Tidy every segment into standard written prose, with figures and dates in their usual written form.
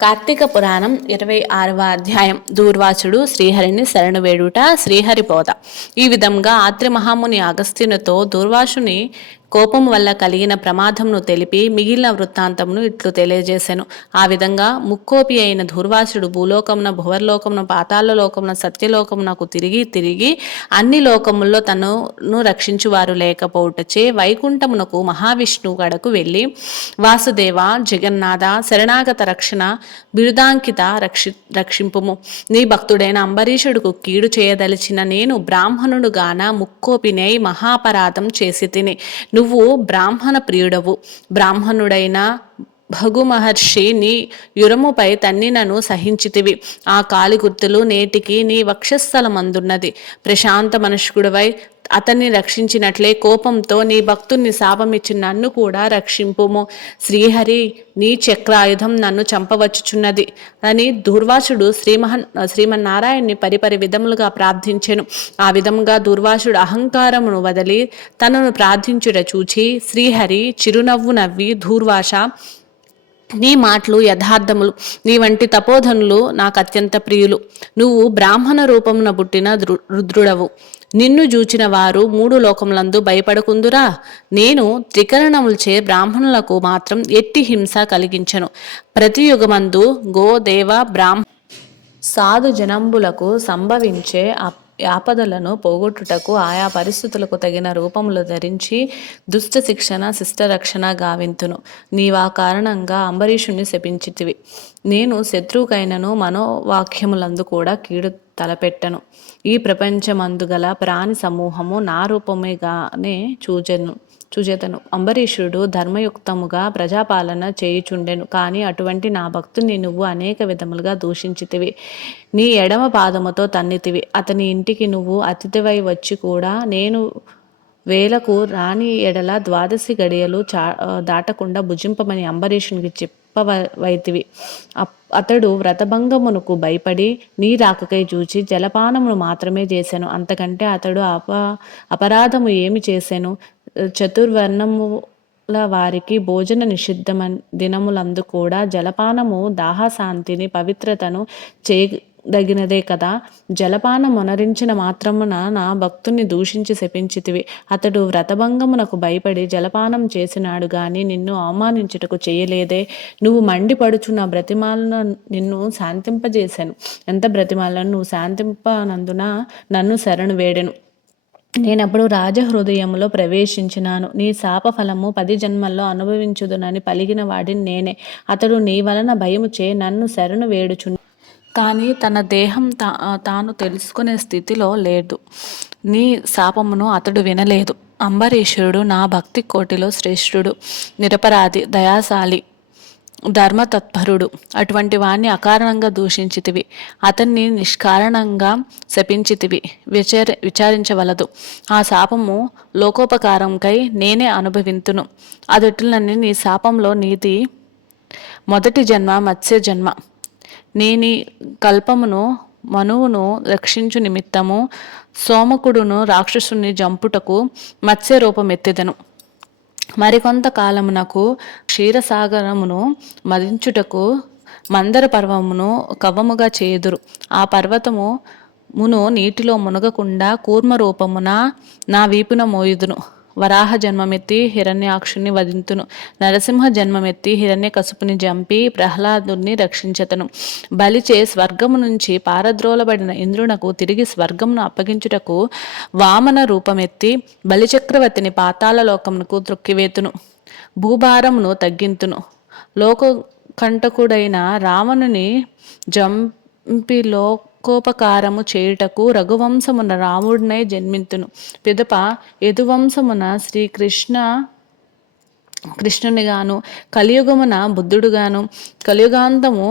కార్తీక పురాణం 26వ అధ్యాయం. దూర్వాసుడు శ్రీహరిని శరణు వేడుట. శ్రీహరి బోధ. ఈ విధంగా ఆత్రి మహాముని అగస్త్యునితో దూర్వాసుని కోపం వల్ల కలిగిన ప్రమాదంను తెలిపి మిగిలిన వృత్తాంతమును ఇట్లు తెలియజేశాను. ఆ విధంగా ముక్కోపి అయిన దూర్వాసుడు భూలోకమున, భువర్లోకమున, పాతాళ లోకమున, సత్యలోకమునకు తిరిగి తిరిగి అన్ని లోకముల్లో తనను రక్షించువారు లేకపోవటచే వైకుంఠమునకు మహావిష్ణువు కడకు వెళ్ళి, వాసుదేవ, జగన్నాథ, శరణాగత రక్షణ బిరుదాంకిత రక్షింపుము. నీ భక్తుడైన అంబరీషుడుకు కీడు చేయదలిచిన నేను బ్రాహ్మణుడుగాన ముక్కోపినై మహాపరాధం చేసి తిని. నువ్వు బ్రాహ్మణ ప్రియుడవు. బ్రాహ్మణుడైన భగు మహర్షి నీ యురముపై తన్నినను సహించితివి. ఆ కాలి గుర్తులు నేటికి నీ వక్షస్థలమందున్నది. ప్రశాంత మనస్కుడివై అతన్ని రక్షించినట్లే కోపంతో నీ భక్తుని శాపమిచ్చి నన్ను కూడా రక్షింపుము. శ్రీహరి నీ చక్రాయుధం నన్ను చంపవచ్చుచున్నది అని దూర్వాసుడు శ్రీమన్నారాయణ్ణి పరిపరి విధములుగా ప్రార్థించెను. ఆ విధముగా దూర్వాసుడు అహంకారమును వదిలి తనను ప్రార్థించుట చూచి శ్రీహరి చిరునవ్వు నవ్వి, దూర్వాస, నీ మాటలు యథార్థములు. నీ వంటి తపోధనులు నాకు అత్యంత ప్రియులు. నువ్వు బ్రాహ్మణ రూపమున పుట్టిన రుద్రుడవు. నిన్ను జూచిన వారు 3 లోకములందు భయపడకుందురా. నేను త్రికరణములచే బ్రాహ్మణులకు మాత్రం ఎట్టి హింస కలిగించను. ప్రతి యుగమందు గోదేవ బ్రాహ్మ సాధు జనంబులకు సంభవించే ఆపదలను పోగొట్టుటకు ఆయా పరిస్థితులకు తగిన రూపములు ధరించి దుష్ట శిక్షణ శిష్టరక్షణ గావింతును. నీవా కారణంగా అంబరీషుని శపించితివి. నేను శత్రువుకైనను మనోవాక్యములందు కూడా కీడు తలపెట్టను. ఈ ప్రపంచమందు గల ప్రాణి సమూహము నా రూపమేగానే చూచెదను. అంబరీషుడు ధర్మయుక్తముగా ప్రజాపాలన చేయుచుండెను. కానీ అటువంటి నా భక్తుని నువ్వు అనేక విధములుగా దూషించితివి. నీ ఎడమ పాదముతో తన్నితివి. అతని ఇంటికి నువ్వు అతిథివై వచ్చి కూడా నేను వేలకు రాని ఎడల 12 గడియలు దాటకుండా భుజింపమని అంబరీషునికి చెప్పవైతివి. అతడు వ్రతభంగమునకు భయపడి నీ రాకకై చూచి జలపానమును మాత్రమే చేశాను. అంతకంటే అతడు అపరాధము ఏమి చేశాను? చతుర్వర్ణముల వారికి భోజన నిషిద్ధ దినములందు కూడా జలపానము దాహశాంతిని పవిత్రతను చేయదగినదే కదా. జలపానం మొనరించిన మాత్రమున నా భక్తుని దూషించి శపించితివి. అతడు వ్రతభంగమునకు భయపడి జలపానం చేసినాడు గాని నిన్ను అవమానించుటకు చేయలేదే. నువ్వు మండిపడుచున్న బ్రతిమాలను నిన్ను శాంతింపజేశాను. ఎంత బ్రతిమాలను నువ్వు శాంతింపనందున నన్ను శరణు వేడెను. నేనప్పుడు రాజహృదయములో ప్రవేశించినాను. నీ శాప ఫలము 10 జన్మల్లో అనుభవించుదునని పలిగిన వాడిని నేనే. అతడు నీ వలన భయముచే నన్ను శరణు వేడుచు కానీ తన దేహం తాను తెలుసుకునే స్థితిలో లేదు. నీ శాపమును అతడు వినలేదు. అంబరీషుడు నా భక్తి కోటిలో శ్రేష్ఠుడు, నిరపరాధి, దయాశాలి, ధర్మతత్పరుడు. అటువంటి వాణ్ణి అకారణంగా దూషించితివి. అతన్ని నిష్కారణంగా శపించితివి. విచారించవలదు. ఆ శాపము లోకోపకారంకై నేనే అనుభవింతును. అదెట్లనని నీ శాపంలో నీది మొదటి జన్మ మత్స్య జన్మ. నేనీ కల్పమును మనువును రక్షించు నిమిత్తము సోమకుడును రాక్షసుని జంపుటకు మత్స్య రూపమెత్తెదను. మరికొంత కాలమునకు క్షీరసాగరమును మదించుటకు మందర పర్వమును కవ్వముగా చేదురు. ఆ పర్వతమును నీటిలో మునగకుండా కూర్మ రూపమున నా వీపున మోయుదును. వరాహ జన్మమెత్తి హిరణ్యాక్షుని వధింతును. నరసింహ జన్మమెత్తి హిరణ్యకశిపుని జంపి ప్రహ్లాదుని రక్షించతను. బలిచే స్వర్గము నుంచి పారద్రోలబడిన ఇంద్రునకు తిరిగి స్వర్గమును అప్పగించుటకు వామన రూపమెత్తి బలిచక్రవర్తిని పాతాళ లోకమునకు త్రొక్కివేతును. భూభారమును తగ్గింతును. లోకకంటకుడైన రావణుని జంపి లోకోపకారము చేయుటకు రఘువంశమున రాముడినై జన్మింతును. పిదప యదువంశమున కృష్ణునిగాను, కలియుగమున బుద్ధుడుగాను, కలియుగాంతము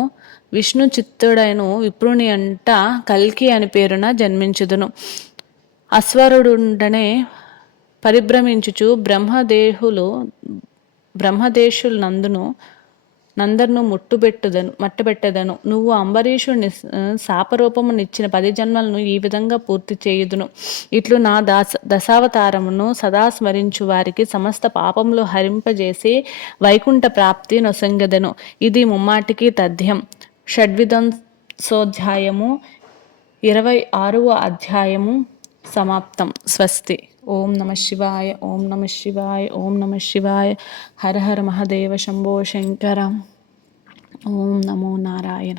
విష్ణు చిత్తుడైన విప్రుని అంట కల్కి అని పేరున జన్మించుదును. అశ్వరుడుండనే పరిభ్రమించుచు బ్రహ్మదేశులందును నందర్ను మట్టుబెట్టెదను. నువ్వు అంబరీషుని శాపరూపమునిచ్చిన 10 జన్మలను ఈ విధంగా పూర్తి చేయుదును. ఇట్లు నా దశావతారమును సదా స్మరించు వారికి సమస్త పాపములు హరింపజేసి వైకుంఠ ప్రాప్తి నొసంగెదను. ఇది ముమ్మాటికి తథ్యం. షడ్విదంశోధ్యాయము 26వ అధ్యాయము సమాప్తం. స్వస్తి. ఓం నమ శివాయ. ఓం నమ శివాయ. ఓం నమ శివాయ. హర హర మహదేవ శంభో శంకర. ఓం నమో నారాయణ.